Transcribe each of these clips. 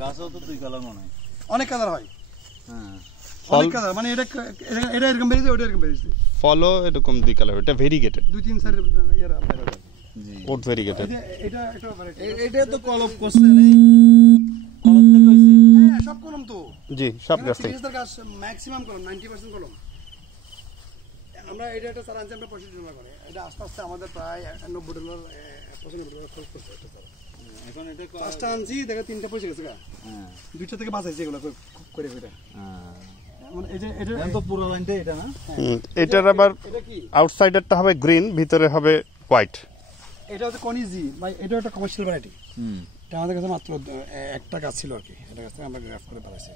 গাছও তো দুই কালার মনে হয়, অনেক কালার হয়। হ্যাঁ অনেক কালার, মানে এটা এরকম বেরিয়েছে, ওটা এরকম বেরিয়েছে। ফলও এরকম দুই কালার, এটা ভেরিগেটেড, 2-3 সাইড ইয়ার আপনার জি। ওট ভেরিগেটেড। এটা একটা ভ্যারাইটি। এটা তো কলম করছে নেই, কলম থেকে হইছে। হ্যাঁ সব কলম তো। জি সব গাছ থেকে। সিরিয়াসের গাছ ম্যাক্সিমাম কলম, 90% কলম। আমরা এটা একটা চারা আনছি আমরা $65 করে। এটা আস্তে আস্তে আমাদের প্রায় $90 $95 খরচ করছে এটা চারা। এখন এটা পাঁচটা আনছি, দেখো 3টা পয়সা গেছে গা। হ্যাঁ 2টা থেকে বাঁচাইছে এগুলো করে করে। হ্যাঁ, মানে এটা এখন তো পুরো লাইনটা এটা না। এটার আবার এটা কি? আউটসাইডারটা হবে গ্রিন, ভিতরে হবে হোয়াইট। এটা হচ্ছে কনিজি, ভাই এটা একটা কমার্শিয়াল ভ্যারাইটি। হুম, এটা আমাদের কাছে মাত্র একটা গাছ ছিল আর কি, এটা গাছ থেকে আমরা গ্রাফ করে পাঠাচ্ছি।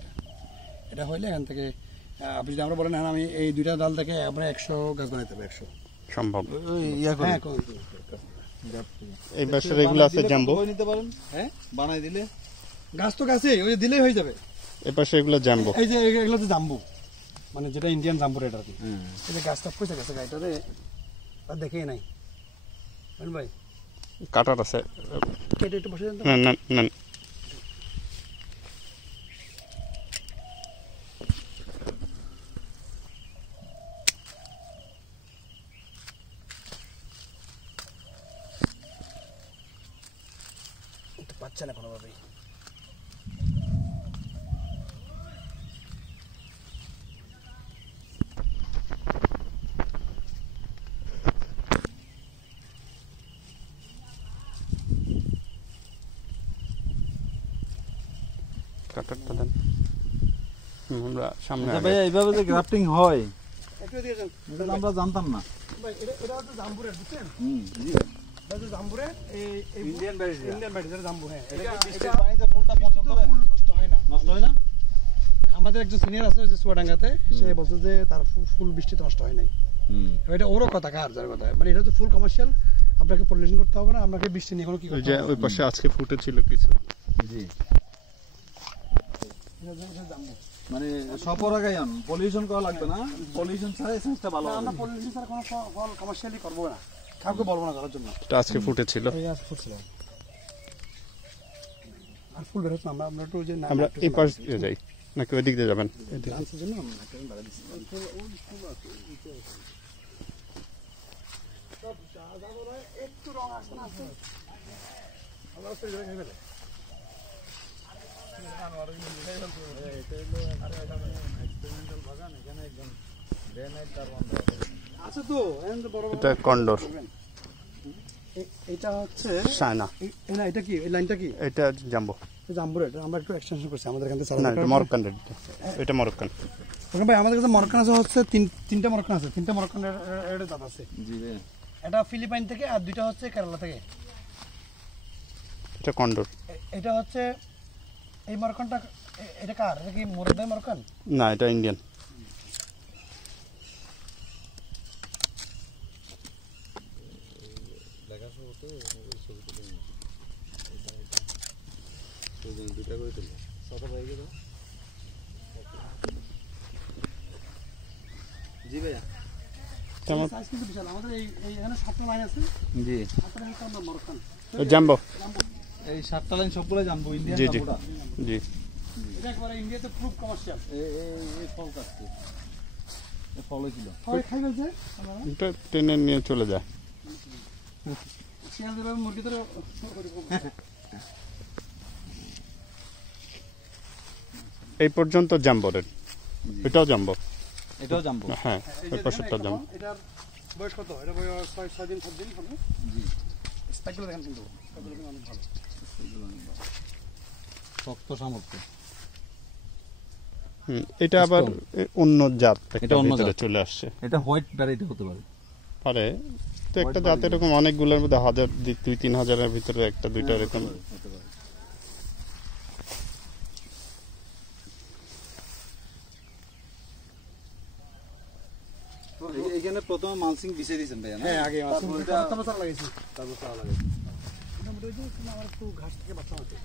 এটা হইলে এখান থেকে আপনি যদি আমরা বলেন হ্যাঁ আমি এই 2টা ডাল থেকে আমরা 100 গাছ বানাইতে হবে, 100 সম্ভব। ওই ইয়া করে হ্যাঁ। এই পাশে এগুলো আছে জাম্বো, করে নিতে পারেন, হ্যাঁ বানাই দিলে। গাছ তো গাছে ওই দিলেই হয়ে যাবে। এই পাশে এগুলো জাম্বো। এই যে এগুলো হচ্ছে জাম্বু, মানে যেটা ইন্ডিয়ান জাম্বু রেট আর কি। হ্যাঁ এই যে গাছটা পয়সা গেছে গাড়িটারে আর দেখেই নাই ভাই, কাটার আছে। কেটে একটু বসে দেন তো। না না না, পাচ্ছে না কোনোভাবেই। কাটারটা দেন। আমরা সামনে আচ্ছা আগে। ভাইয়া, এইভাবে যে গ্রাফটিং হয় একটু দিয়ে যান এটা তো আমরা জানতাম না। ভাই, এটা হচ্ছে জাম্বু রেট, বুঝছেন? হুম, জি। এটা হচ্ছে জাম্বু রেট, এই ইন্ডিয়ান ভ্যারাইটি। ইন্ডিয়ান ভ্যারাইটি, এটা জাম্বু। হ্যাঁ এটা বৃষ্টির পানিতে ফুলটা পছন্দ তো করে ফুল নষ্ট হয় না। নষ্ট হয় না। আমাদের একজন সিনিয়র আছে ওই যে চুয়াডাঙ্গাতে, সে বলছে যে তার ফুল বৃষ্টিতে নষ্ট হয় নাই। হুম, এটা ওরও কথা, কার যার কথা, মানে এটা তো ফুল কমার্শিয়াল, আপনাকে পলিউশন করতে হবে না, আপনাকে বৃষ্টি নিয়ে কোনো কি ওই করতে যে হবে ওই পাশে আজকে ফুটেছিল কিছু। জি। না। এটা জাম্বু। মানে সপরাগায়ন পলিউশন করা লাগবে না, পলিউশন ছাড়া এসেন্সটা ভালো না, হবে। আমরা পলিউশন ছাড়া কোনো ফল কমার্শিয়ালি করবো না, কাউকে বলবো না করার জন্য। এটা আজকে ফুটেছিল। এই গাছ ফুটছিল আর ফুল বের হচ্ছে না। আমরা একটু যে আমরা এই পাশ দিয়ে যাই নাকি ওই দিক দিয়ে যাবেন? গাছের জন্য আমরা একটা বাড়া দিচ্ছি। একটু রং আসছে না, আসছে আমরা তো রেখে ফেলে। আচ্ছা তো বড় বড় এটা কন্ডোর, এটা হচ্ছে সায়না। না, এটা কি এই লাইনটা কি? এটা জাম্বো। জাম্বুর এটা আমরা একটু এক্সটেনশন করছি আমাদের এখান থেকে। না এটা মরক্কান রেড, এটা মরক্কান। ভাই আমাদের কাছে মরক্কান আছে হচ্ছে তিনটা মরক্কান আছে, 3টা মরক্কান এর জাত আছে। জি ভাই, এটা ফিলিপাইন থেকে আর 2টা হচ্ছে কেরালা থেকে। এটা কন্ডোর। এটা হচ্ছে এই মরক্কানটা, এটা কার? এটা কি মুরাদ মরক্কান? না এটা ইন্ডিয়ান। জি ভাইয়া, কেমন? সাইজ কিন্তু বিশাল। আমাদের এই এখানে 7টা লাইন আছে, জি। আপনারা হচ্ছে আমরা মরক্কান। জাম্বো। এই 7টা লাইন সবগুলো জানবো ইন্ডিয়ান জি জি জাম্বুটা। জি। এটা একবারে ইন্ডিয়াতে খুব কমার্শিয়াল। এই ফল কাটছে, এই ফল হয়েছিল। সবাই খাই ফেলছে, এটা টেনে নিয়ে চলে যায়। শিয়াল যেভাবে মুরগি ধরে এই পর্যন্ত জাম্বো রেড, এটাও জাম্বো। এটাও জানবো। হ্যাঁ ওই পাশেরটা জাম্বো। এটার বয়স কত? এটা বয়স 6 দিন 7 দিন হবে। জি, স্পাইকগুলো দেখেন কিন্তু স্পাইকগুলো কিন্তু অনেক ভালো। শক্ত সামর্থ্য। এটা আবার অন্য জাত, এটা এটা অন্য ভিতরে জাত। চলে আসছে। এটা হোয়াইট ভ্যারাইটি হতে পারে। পারে তো, একটা জাত এরকম অনেকগুলোর মধ্যে 1000-2-3 হাজারের ভিতরে একটা দুইটা এরকম। হতে পারে। এইখানে প্রথমে মালসিং বিছিয়ে দিয়েছেন ভাইয়া না? হ্যাঁ আগে তারপর এটা- তারপর লাগিয়েছি। তারপর চারা লাগাইছেন। মোটামুটি ওই যে আমার একটু ঘাস থেকে বাঁচা আছে।